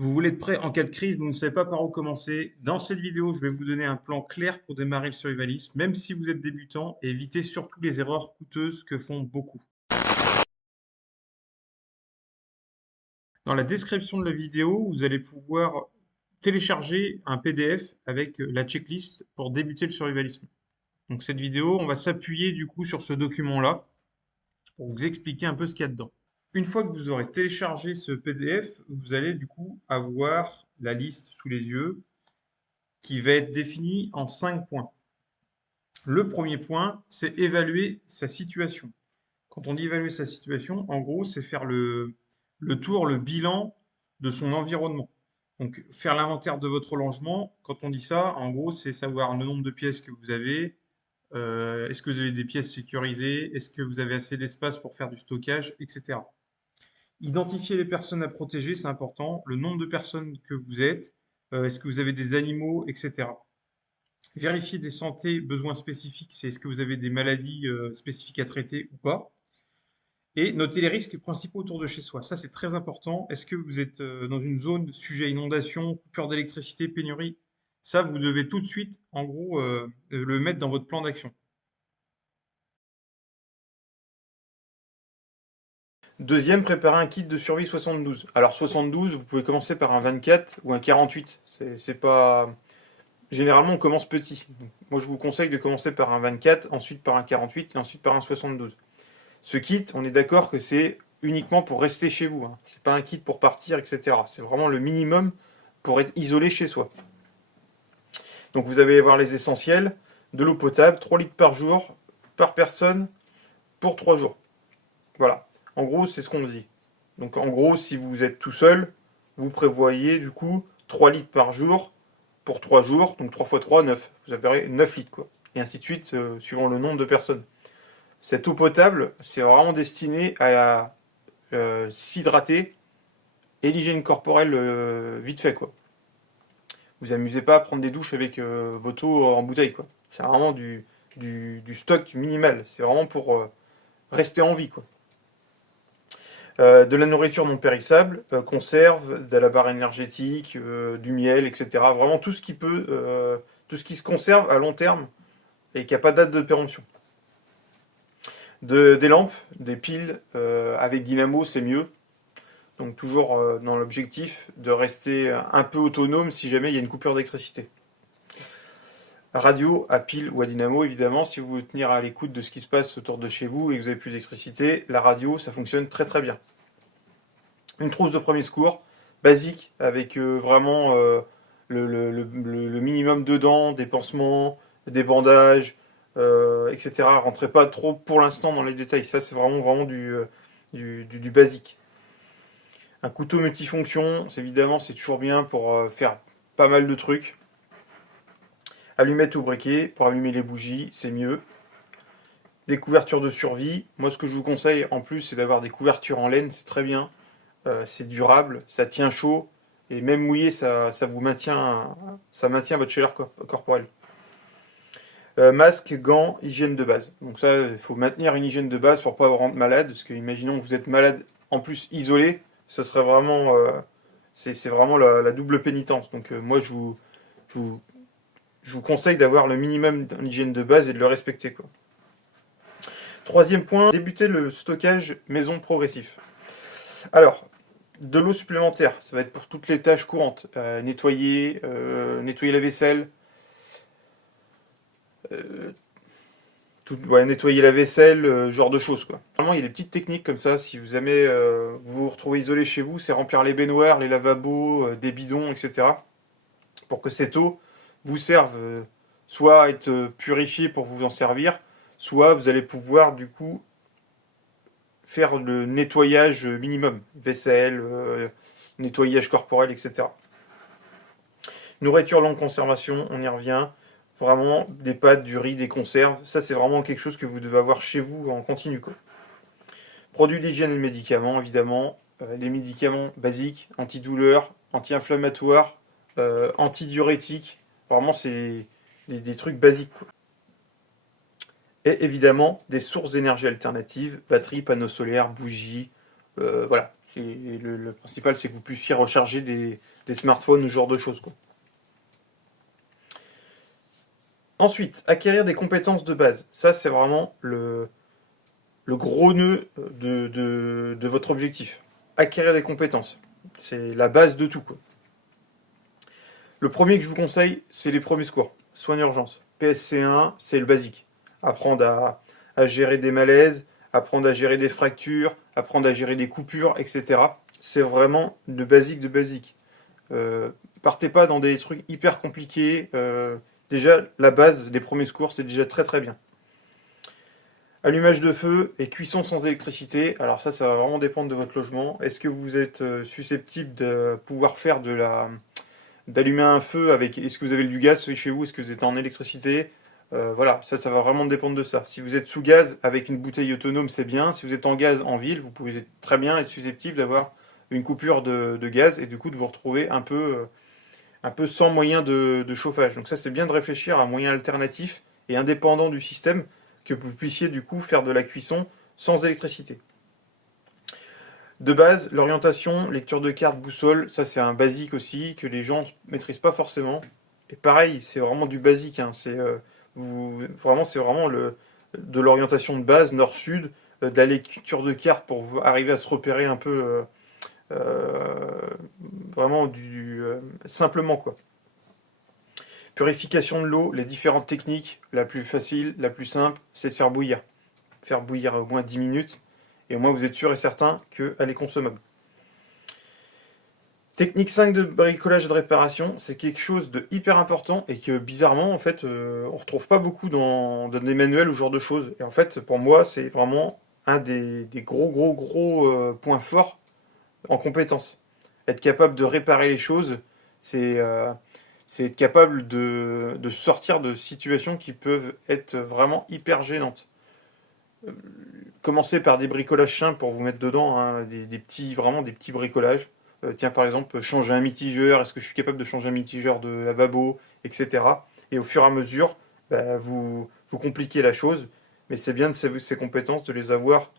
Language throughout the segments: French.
Vous voulez être prêt en cas de crise, vous ne savez pas par où commencer. Dans cette vidéo, je vais vous donner un plan clair pour démarrer le survivalisme, même si vous êtes débutant, et éviter surtout les erreurs coûteuses que font beaucoup. Dans la description de la vidéo, vous allez pouvoir télécharger un PDF avec la checklist pour débuter le survivalisme. Donc cette vidéo, on va s'appuyer du coup sur ce document-là pour vous expliquer un peu ce qu'il y a dedans. Une fois que vous aurez téléchargé ce PDF, vous allez du coup avoir la liste sous les yeux qui va être définie en 5 points. Le premier point, c'est évaluer sa situation. Quand on dit évaluer sa situation, en gros, c'est faire le tour, le bilan de son environnement. Donc, faire l'inventaire de votre logement, quand on dit ça, en gros, c'est savoir le nombre de pièces que vous avez, est-ce que vous avez des pièces sécurisées, est-ce que vous avez assez d'espace pour faire du stockage, etc. Identifier les personnes à protéger, c'est important, le nombre de personnes que vous êtes, est-ce que vous avez des animaux, etc. Vérifier des santé, besoins spécifiques, c'est est-ce que vous avez des maladies spécifiques à traiter ou pas. Et noter les risques principaux autour de chez soi. Ça, c'est très important. Est-ce que vous êtes dans une zone sujet à inondation, coupure d'électricité, pénurie? Ça, vous devez tout de suite, en gros, le mettre dans votre plan d'action. Deuxième, préparer un kit de survie 72. Alors 72, vous pouvez commencer par un 24 ou un 48. C'est pas. Généralement, on commence petit. Moi, je vous conseille de commencer par un 24, ensuite par un 48 et ensuite par un 72. Ce kit, on est d'accord que c'est uniquement pour rester chez vous. Hein. C'est pas un kit pour partir, etc. C'est vraiment le minimum pour être isolé chez soi. Donc vous allez voir les essentiels de l'eau potable, 3 litres par jour, par personne, pour 3 jours. Voilà. En gros, c'est ce qu'on dit. Donc en gros, si vous êtes tout seul, vous prévoyez du coup 3 litres par jour pour 3 jours, donc 3 fois 3, 9. Vous avez 9 litres, quoi. Et ainsi de suite, suivant le nombre de personnes. Cette eau potable, c'est vraiment destiné à s'hydrater et l'hygiène corporelle vite fait, quoi. Vous amusez pas à prendre des douches avec votre eau en bouteille, quoi. C'est vraiment du stock minimal. C'est vraiment pour rester en vie, quoi. De la nourriture non périssable, conserve, de la barre énergétique, du miel, etc. Vraiment tout ce qui se conserve à long terme et qui n'a pas de date de péremption. Des lampes, des piles avec dynamo, c'est mieux. Donc toujours dans l'objectif de rester un peu autonome si jamais il y a une coupure d'électricité. Radio à pile ou à dynamo, évidemment, si vous voulez tenir à l'écoute de ce qui se passe autour de chez vous et que vous n'avez plus d'électricité, la radio, ça fonctionne très très bien. Une trousse de premier secours, basique, avec vraiment le minimum dedans, des pansements, des bandages, etc. Rentrez pas trop pour l'instant dans les détails, ça c'est vraiment du basique. Un couteau multifonction, évidemment, c'est toujours bien pour faire pas mal de trucs. Allumette ou briquet, pour allumer les bougies, c'est mieux. Des couvertures de survie, moi ce que je vous conseille en plus, c'est d'avoir des couvertures en laine, c'est très bien. C'est durable, ça tient chaud, et même mouillé, ça vous maintient, ça maintient votre chaleur corporelle. Masque, gants, hygiène de base. Donc ça, il faut maintenir une hygiène de base pour pas vous rendre malade, parce que imaginons que vous êtes malade, en plus isolé, ce serait vraiment, c'est vraiment la double pénitence. Donc moi, je vous, je vous conseille d'avoir le minimum d'hygiène de base et de le respecter, quoi. Troisième point, débuter le stockage maison progressif. Alors, de l'eau supplémentaire, ça va être pour toutes les tâches courantes. Nettoyer la vaisselle, euh, nettoyer la vaisselle, genre de choses, quoi. Normalement, il y a des petites techniques comme ça. Si vous jamais vous vous retrouvez isolé chez vous, c'est remplir les baignoires, les lavabos, des bidons, etc. Pour que cette eau vous serve soit à être purifiée pour vous en servir, soit vous allez pouvoir du coup faire le nettoyage minimum, vaisselle, nettoyage corporel, etc. Nourriture longue conservation, on y revient. Vraiment, des pâtes, du riz, des conserves, ça c'est vraiment quelque chose que vous devez avoir chez vous en continu, quoi. Produits d'hygiène et de médicaments, évidemment. Les médicaments basiques, antidouleurs, anti-inflammatoires, antidiurétiques. Vraiment, c'est des trucs basiques, quoi. Et évidemment, des sources d'énergie alternatives, batteries, panneaux solaires, bougies, Voilà. Le principal, c'est que vous puissiez recharger des smartphones ou ce genre de choses, quoi. Ensuite, acquérir des compétences de base. Ça, c'est vraiment le gros nœud de votre objectif. Acquérir des compétences. C'est la base de tout, quoi. Le premier que je vous conseille, c'est les premiers secours. Soins d'urgence. PSC1, c'est le basique. Apprendre à gérer des malaises, apprendre à gérer des fractures, apprendre à gérer des coupures, etc. C'est vraiment de basique de basique. Partez pas dans des trucs hyper compliqués. Déjà, la base, les premiers secours, c'est déjà très très bien. Allumage de feu et cuisson sans électricité. Alors ça va vraiment dépendre de votre logement. Est-ce que vous êtes susceptible de pouvoir faire d'allumer un feu avec... Est-ce que vous avez du gaz chez vous? Est-ce que vous êtes en électricité? Voilà, ça va vraiment dépendre de ça. Si vous êtes sous gaz, avec une bouteille autonome, c'est bien. Si vous êtes en gaz en ville, vous pouvez très bien être susceptible d'avoir une coupure de gaz et du coup de vous retrouver un peu sans moyen de chauffage. Donc ça, c'est bien de réfléchir à un moyen alternatif et indépendant du système que vous puissiez du coup faire de la cuisson sans électricité. De base, l'orientation, lecture de carte, boussole, ça c'est un basique aussi que les gens ne maîtrisent pas forcément. Et pareil, c'est vraiment du basique. Hein. C'est vraiment de l'orientation de base, nord-sud, de la lecture de carte pour arriver à se repérer un peu vraiment simplement quoi. Purification de l'eau, les différentes techniques, la plus facile, la plus simple, c'est de faire bouillir. Faire bouillir au moins 10 minutes, et au moins vous êtes sûr et certain qu'elle est consommable. Technique 5 de bricolage et de réparation, c'est quelque chose de hyper important et que bizarrement, en fait, on retrouve pas beaucoup dans des manuels ou ce genre de choses. Et en fait, pour moi, c'est vraiment un des gros points forts en compétence. Être capable de réparer les choses, c'est être capable de sortir de situations qui peuvent être vraiment hyper gênantes. Commencez par des bricolages simples pour vous mettre dedans, hein, vraiment des petits bricolages. Tiens, par exemple, changer un mitigeur, est-ce que je suis capable de changer un mitigeur de lavabo, etc. Et au fur et à mesure, bah, vous compliquez la chose, mais c'est bien de ces compétences de les avoir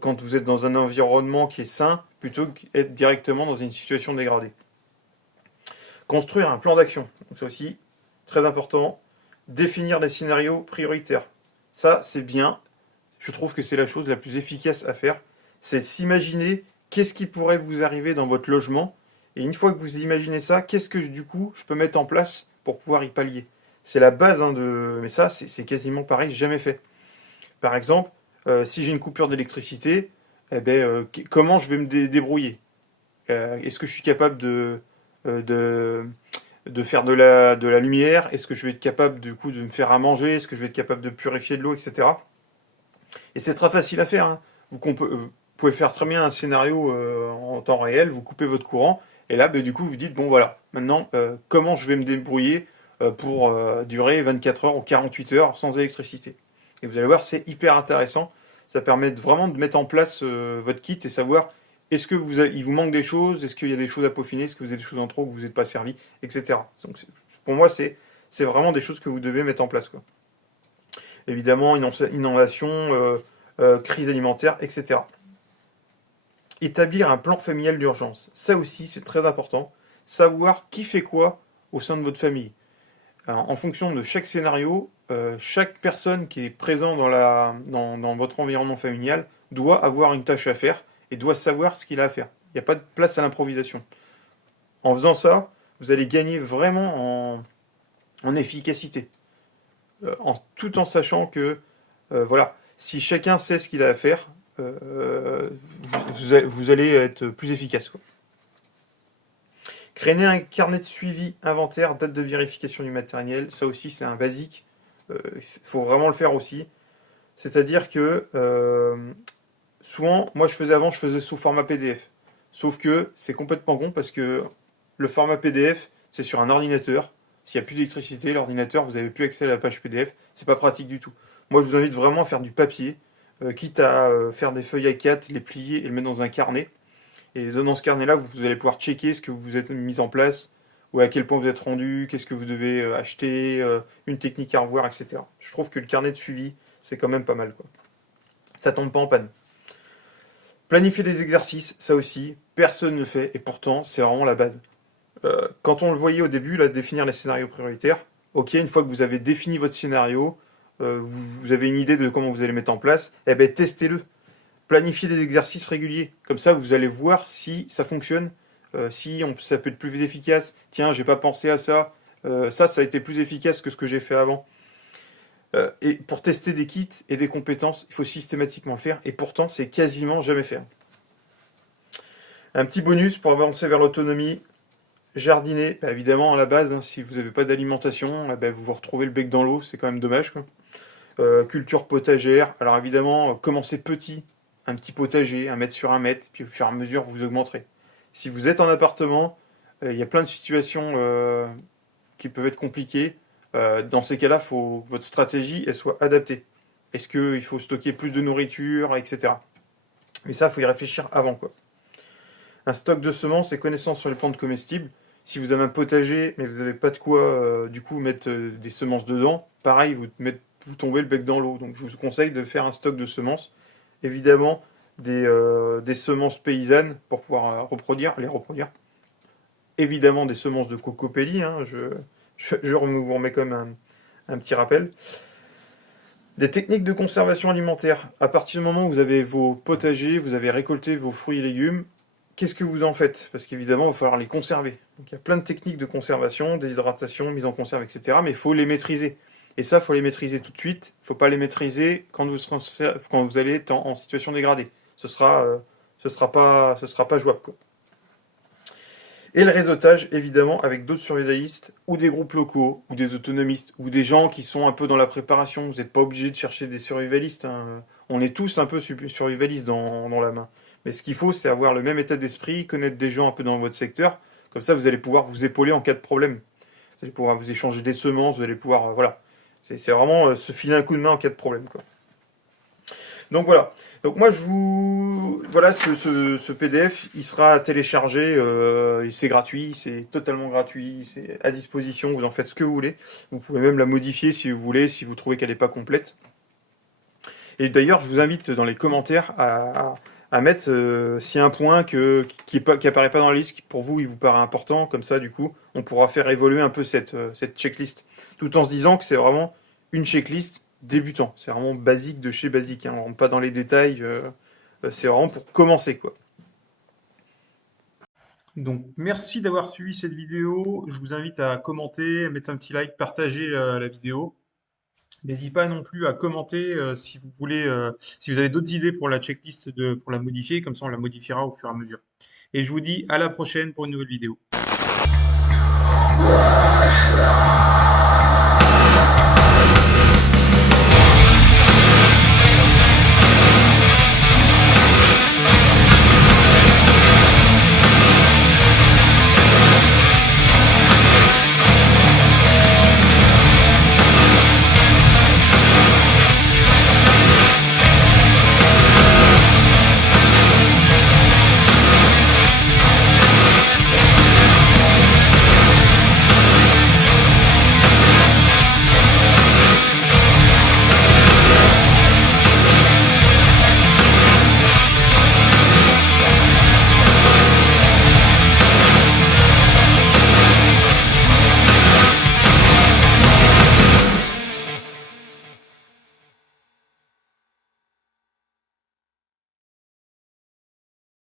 quand vous êtes dans un environnement qui est sain, plutôt qu'être directement dans une situation dégradée. Construire un plan d'action, donc ça aussi, très important. Définir des scénarios prioritaires. Ça, c'est bien. Je trouve que c'est la chose la plus efficace à faire. C'est s'imaginer qu'est-ce qui pourrait vous arriver dans votre logement. Et une fois que vous imaginez ça, qu'est-ce que du coup je peux mettre en place pour pouvoir y pallier. C'est la base, hein, mais ça, c'est quasiment pareil, jamais fait. Par exemple, si j'ai une coupure d'électricité, eh ben, comment je vais me débrouiller? Est-ce que je suis capable euh, de, de faire de la lumière? Est-ce que je vais être capable du coup de me faire à manger? Est-ce que je vais être capable de purifier de l'eau, etc. Et c'est très facile à faire. Hein. Vous pouvez faire très bien un scénario en temps réel, vous coupez votre courant, et là, bah, du coup, vous dites, bon voilà, maintenant, comment je vais me débrouiller pour durer 24 heures ou 48 heures sans électricité. Et vous allez voir, c'est hyper intéressant. Ça permet vraiment de mettre en place votre kit et savoir est-ce que il vous manque des choses, est-ce qu'il y a des choses à peaufiner, est-ce que vous avez des choses en trop que vous n'êtes pas servi, etc. Donc, pour moi, c'est vraiment des choses que vous devez mettre en place, quoi. Évidemment, inondation, crise alimentaire, etc. Établir un plan familial d'urgence. Ça aussi, c'est très important. Savoir qui fait quoi au sein de votre famille. Alors, en fonction de chaque scénario, chaque personne qui est présente dans votre environnement familial doit avoir une tâche à faire et doit savoir ce qu'il a à faire. Il n'y a pas de place à l'improvisation. En faisant ça, vous allez gagner vraiment en efficacité. Tout en sachant que, voilà, si chacun sait ce qu'il a à faire, vous allez être plus efficace, quoi. Créer un carnet de suivi, inventaire, date de vérification du matériel, ça aussi c'est un basique. Il faut vraiment le faire aussi. C'est-à-dire que souvent, moi je faisais sous format PDF. Sauf que c'est complètement con parce que le format PDF, c'est sur un ordinateur. S'il n'y a plus d'électricité, l'ordinateur, vous n'avez plus accès à la page PDF. C'est pas pratique du tout. Moi, je vous invite vraiment à faire du papier, quitte à faire des feuilles A4, les plier et le mettre dans un carnet. Et dans ce carnet-là, vous allez pouvoir checker ce que vous êtes mis en place, ou à quel point vous êtes rendu, qu'est-ce que vous devez acheter, une technique à revoir, etc. Je trouve que le carnet de suivi, c'est quand même pas mal, quoi. Ça tombe pas en panne. Planifier des exercices, ça aussi, personne ne le fait, et pourtant, c'est vraiment la base. Quand on le voyait au début, là, définir les scénarios prioritaires, ok, une fois que vous avez défini votre scénario, vous avez une idée de comment vous allez mettre en place, eh ben testez-le. Planifiez des exercices réguliers. Comme ça, vous allez voir si ça fonctionne, ça peut être plus efficace. Tiens, j'ai pas pensé à ça. Ça a été plus efficace que ce que j'ai fait avant. Et pour tester des kits et des compétences, il faut systématiquement le faire. Et pourtant, c'est quasiment jamais fait. Un petit bonus pour avancer vers l'autonomie. Jardiner, bah évidemment à la base, hein, si vous n'avez pas d'alimentation, bah vous vous retrouvez le bec dans l'eau, c'est quand même dommage, quoi. Culture potagère, alors évidemment, commencez petit, un petit potager, 1 mètre sur 1 mètre, puis au fur et à mesure vous augmenterez. Si vous êtes en appartement, il y a plein de situations qui peuvent être compliquées. Dans ces cas-là, faut que votre stratégie elle soit adaptée. Est-ce qu'il faut stocker plus de nourriture, etc. Mais ça, il faut y réfléchir avant, quoi. Un stock de semences et connaissances sur les plantes comestibles. Si vous avez un potager, mais vous n'avez pas de quoi du coup mettre des semences dedans, pareil, vous tombez le bec dans l'eau. Donc je vous conseille de faire un stock de semences. Évidemment, des semences paysannes pour pouvoir les reproduire. Évidemment, des semences de cocopelli. Hein, je vous remets quand même un petit rappel. Des techniques de conservation alimentaire. À partir du moment où vous avez vos potagers, vous avez récolté vos fruits et légumes, qu'est-ce que vous en faites? Parce qu'évidemment, il va falloir les conserver. Donc, il y a plein de techniques de conservation, déshydratation, mise en conserve, etc. Mais il faut les maîtriser. Et ça, il faut les maîtriser tout de suite. Il ne faut pas les maîtriser quand vous allez être en situation dégradée. Ce sera pas jouable, quoi. Et le réseautage, évidemment, avec d'autres survivalistes, ou des groupes locaux, ou des autonomistes, ou des gens qui sont un peu dans la préparation. Vous n'êtes pas obligé de chercher des survivalistes, hein. On est tous un peu survivalistes dans la main. Mais ce qu'il faut, c'est avoir le même état d'esprit, connaître des gens un peu dans votre secteur. Comme ça, vous allez pouvoir vous épauler en cas de problème. Vous allez pouvoir vous échanger des semences, vous allez pouvoir... voilà. C'est vraiment se filer un coup de main en cas de problème, quoi. Donc voilà. Donc moi voilà, ce PDF, il sera téléchargé, c'est gratuit, c'est totalement gratuit, c'est à disposition, vous en faites ce que vous voulez. Vous pouvez même la modifier si vous voulez, si vous trouvez qu'elle n'est pas complète. Et d'ailleurs, je vous invite dans les commentaires à mettre s'il y a un point qui apparaît pas dans la liste, qui pour vous il vous paraît important, comme ça du coup on pourra faire évoluer un peu cette checklist, tout en se disant que c'est vraiment une checklist débutant, c'est vraiment basique de chez basique, hein. On rentre pas dans les détails, c'est vraiment pour commencer, quoi. Donc, merci d'avoir suivi cette vidéo. Je vous invite à commenter, à mettre un petit like, partager la vidéo. N'hésitez pas non plus à commenter si vous voulez, si vous avez d'autres idées pour la checklist pour la modifier, comme ça on la modifiera au fur et à mesure. Et je vous dis à la prochaine pour une nouvelle vidéo.